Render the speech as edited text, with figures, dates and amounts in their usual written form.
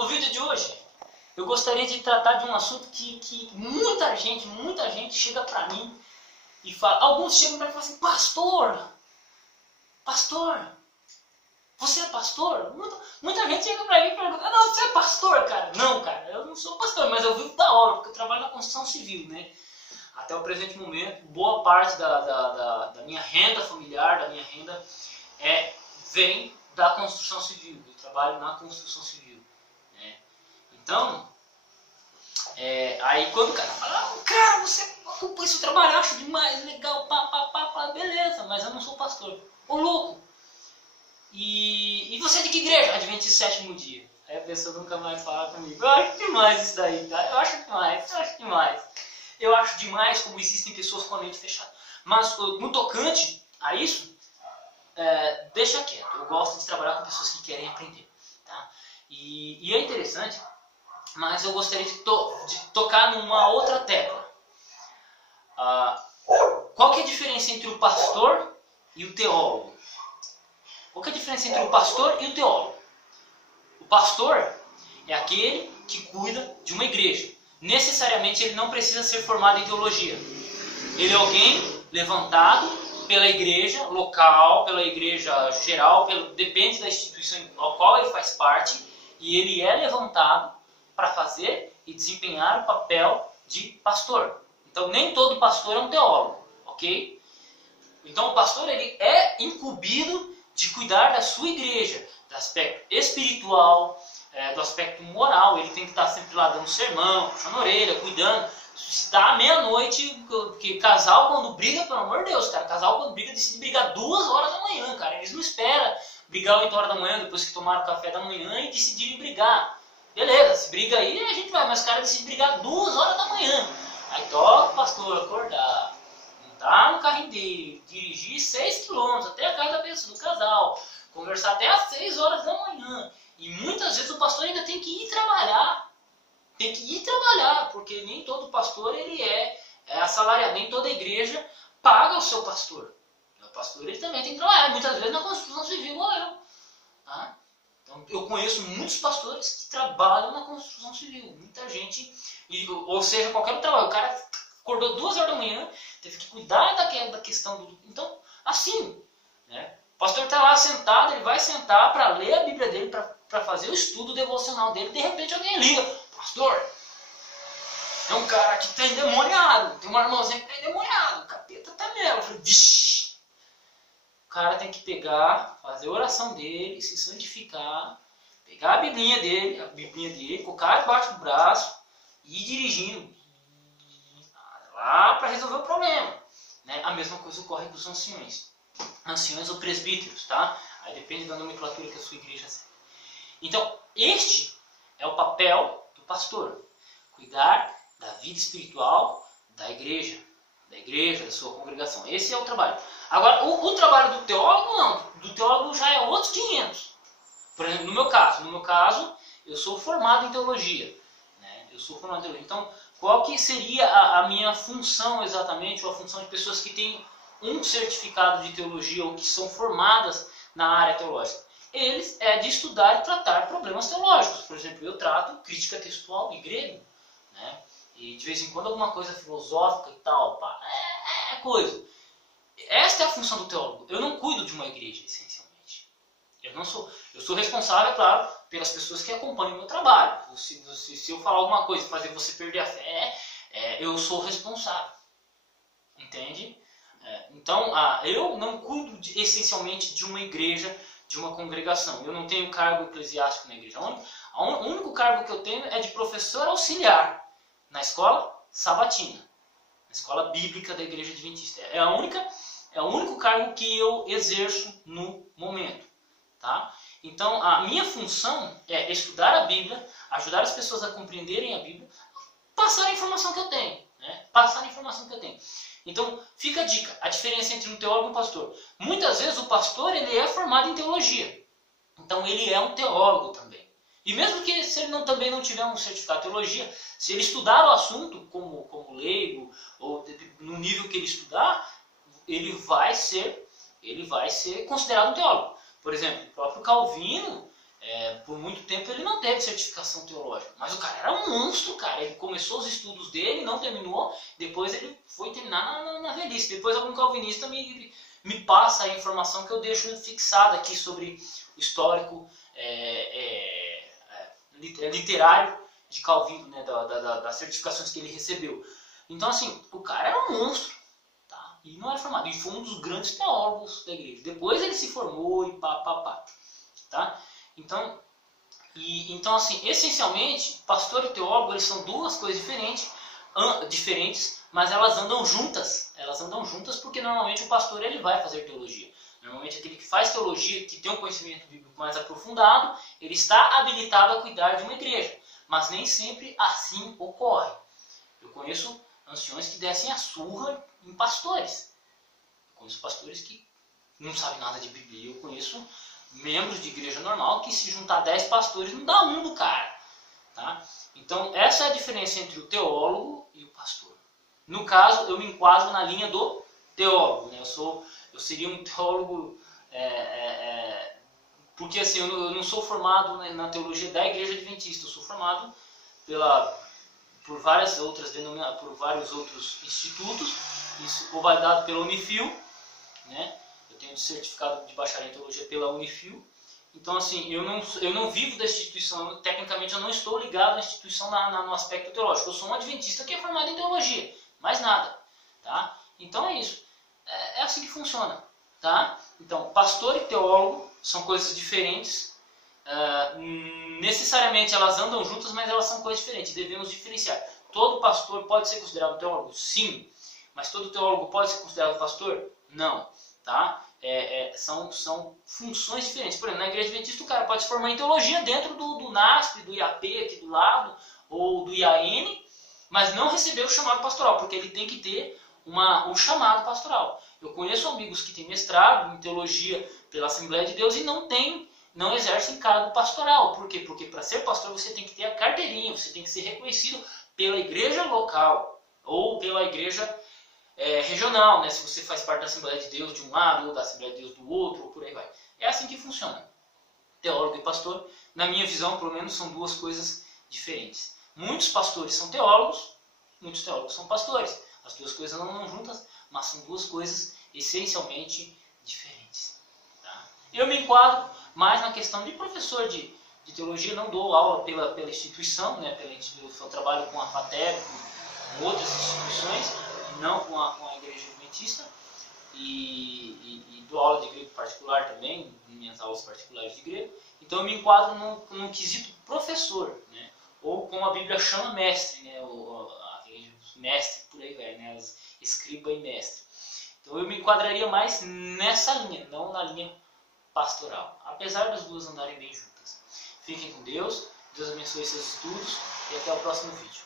O vídeo de hoje, eu gostaria de tratar de um assunto que muita gente chega pra mim e fala, alguns chegam pra mim e falam assim, pastor, você é pastor? Muita gente chega pra mim e pergunta, não, você é pastor, cara? Não, cara, eu não sou pastor, mas eu vivo da obra, porque eu trabalho na construção civil, né? Até o presente momento, boa parte da minha renda familiar, da minha renda, vem da construção civil. Eu trabalho na construção civil, né? Então, aí quando o cara fala, cara, você acompanha esse trabalho, acho demais, legal, beleza, mas eu não sou pastor. Ô louco! E você é de que igreja? Adventista Sétimo Dia. Aí a pessoa nunca mais fala comigo. Eu acho demais isso daí, tá? Eu acho demais. Eu acho demais como existem pessoas com a mente fechada. Mas no tocante a isso, deixa quieto. Eu gosto de trabalhar com pessoas que querem aprender, tá? E é interessante, mas eu gostaria de tocar numa outra tecla. Qual que é a diferença entre o pastor e o teólogo? Qual que é a diferença entre o pastor e o teólogo? O pastor é aquele que cuida de uma igreja. Necessariamente ele não precisa ser formado em teologia. Ele é alguém levantado pela igreja local, pela igreja geral, depende da instituição ao qual ele faz parte, e ele é levantado para fazer e desempenhar o papel de pastor. Então nem todo pastor é um teólogo, ok? Então o pastor ele é incumbido de cuidar da sua igreja, do aspecto espiritual, do aspecto moral. Ele tem que estar sempre lá dando sermão, puxando a orelha, cuidando. Se dá meia-noite, porque casal quando briga, pelo amor de Deus, cara, casal quando briga decide brigar 2 horas da manhã, cara. Eles não esperam brigar 8 horas da manhã, depois que tomaram o café da manhã e decidirem brigar. Beleza, se briga aí, a gente vai, mas o cara decide brigar 2 horas da manhã. Aí toca o pastor acordar, montar no carrinho dele, dirigir 6 km até a casa da pessoa, do casal, conversar até às 6 horas da manhã. E muitas vezes o pastor ainda tem que ir trabalhar. Porque nem todo pastor ele é assalariado, nem toda igreja paga o seu pastor. O pastor ele também tem que trabalhar, muitas vezes na construção civil igual eu. Tá? Então, eu conheço muitos pastores que trabalham na construção civil. Muita gente, ou seja, qualquer trabalho. O cara acordou 2 horas da manhã, teve que cuidar da questão do... Então, assim, né? O pastor está lá sentado, ele vai sentar para ler a Bíblia dele, para fazer o estudo devocional dele. De repente alguém liga, pastor, é um cara que está endemoniado, tem uma irmãzinha que está endemoniado, o capeta está nela. Eu falei, vixi. O cara tem que pegar, fazer a oração dele, se santificar, pegar a Biblinha dele, colocar debaixo do braço e ir dirigindo lá para resolver o problema. Né? A mesma coisa ocorre com os anciões ou presbíteros, tá? Aí depende da nomenclatura que a sua igreja segue. Então, este é o papel do pastor. Cuidar da vida espiritual da igreja, da sua congregação. Esse é o trabalho. Agora, o trabalho do teólogo, não. Do teólogo já é outros 500. Por exemplo, no meu caso, eu sou formado em teologia. Né? Então, qual que seria a minha função exatamente, ou a função de pessoas que têm um certificado de teologia ou que são formadas na área teológica? Eles de estudar e tratar problemas teológicos. Por exemplo, eu trato crítica textual e grego, né? E de vez em quando alguma coisa filosófica e tal, coisa. Esta é a função do teólogo. Eu não cuido de uma igreja, essencialmente. Eu sou responsável, claro, pelas pessoas que acompanham o meu trabalho. Se eu falar alguma coisa e fazer você perder a fé, eu sou responsável. Entende? Então, eu não cuido essencialmente de uma igreja, de uma congregação. Eu não tenho cargo eclesiástico na igreja. O único cargo que eu tenho é de professor auxiliar na escola sabatina, na escola bíblica da igreja adventista. É o único cargo que eu exerço no momento. Tá? Então, a minha função é estudar a Bíblia, ajudar as pessoas a compreenderem a Bíblia, passar a informação que eu tenho. Né? Então, fica a dica, a diferença entre um teólogo e um pastor. Muitas vezes o pastor ele é formado em teologia. Então, ele é um teólogo também. E mesmo que se ele também não tiver um certificado de teologia, se ele estudar o assunto como leigo, ou no nível que ele estudar, ele vai ser considerado um teólogo. Por exemplo, o próprio Calvino, por muito tempo ele não teve certificação teológica, mas o cara era um monstro, cara. Ele começou os estudos dele, não terminou, depois ele foi terminar na velhice. Depois algum calvinista me passa a informação que eu deixo fixada aqui sobre o histórico literário de Calvino, né, das certificações que ele recebeu. Então, assim, o cara era um monstro, tá? E não era formado. E foi um dos grandes teólogos da igreja. Depois ele se formou e tá? Então, assim, essencialmente, pastor e teólogo, eles são duas coisas diferentes, mas elas andam juntas. Elas andam juntas porque normalmente o pastor ele vai fazer teologia. Normalmente aquele que faz teologia, que tem um conhecimento bíblico mais aprofundado, ele está habilitado a cuidar de uma igreja. Mas nem sempre assim ocorre. Eu conheço anciões que descem a surra em pastores. Eu conheço pastores que não sabem nada de Bíblia. Eu conheço membros de igreja normal que se juntar 10 pastores não dá um do cara. Tá? Então essa é a diferença entre o teólogo e o pastor. No caso, eu me enquadro na linha do teólogo. Né? Eu seria um teólogo... porque assim, eu não sou formado na teologia da Igreja Adventista, eu sou formado por vários outros institutos, isso convalidado pela Unifil, né? Eu tenho certificado de bacharel em teologia pela Unifil. Então assim, eu não vivo da instituição, tecnicamente eu não estou ligado à instituição no aspecto teológico. Eu sou um adventista que é formado em teologia, mais nada, tá? Então é isso, é assim que funciona, tá? Então, pastor e teólogo são coisas diferentes, necessariamente elas andam juntas, mas elas são coisas diferentes, devemos diferenciar. Todo pastor pode ser considerado teólogo? Sim. Mas todo teólogo pode ser considerado pastor? Não. Tá? São funções diferentes. Por exemplo, na igreja adventista o cara pode se formar em teologia dentro do NASP, do IAP aqui do lado, ou do IAN, mas não receber o chamado pastoral, porque ele tem que ter um chamado pastoral. Eu conheço amigos que têm mestrado em teologia pela Assembleia de Deus e não exercem cargo pastoral. Por quê? Porque para ser pastor você tem que ter a carteirinha, você tem que ser reconhecido pela igreja local ou pela igreja regional, né? Se você faz parte da Assembleia de Deus de um lado ou da Assembleia de Deus do outro, ou por aí vai. É assim que funciona. Teólogo e pastor, na minha visão, pelo menos, são duas coisas diferentes. Muitos pastores são teólogos, muitos teólogos são pastores. As duas coisas não andam juntas, mas são duas coisas essencialmente diferentes. Tá? Eu me enquadro mais na questão de professor de teologia, não dou aula pela instituição, né? Eu trabalho com a FATEB, com outras instituições, não com a Igreja Adventista, e dou aula de grego particular também, minhas aulas particulares de grego. Então eu me enquadro num quesito professor, né? Ou como a Bíblia chama mestre, né? Mestre, por aí vai, né? Escriba e mestre. Então eu me enquadraria mais nessa linha, não na linha pastoral, apesar das duas andarem bem juntas. Fiquem com Deus, Deus abençoe seus estudos e até o próximo vídeo.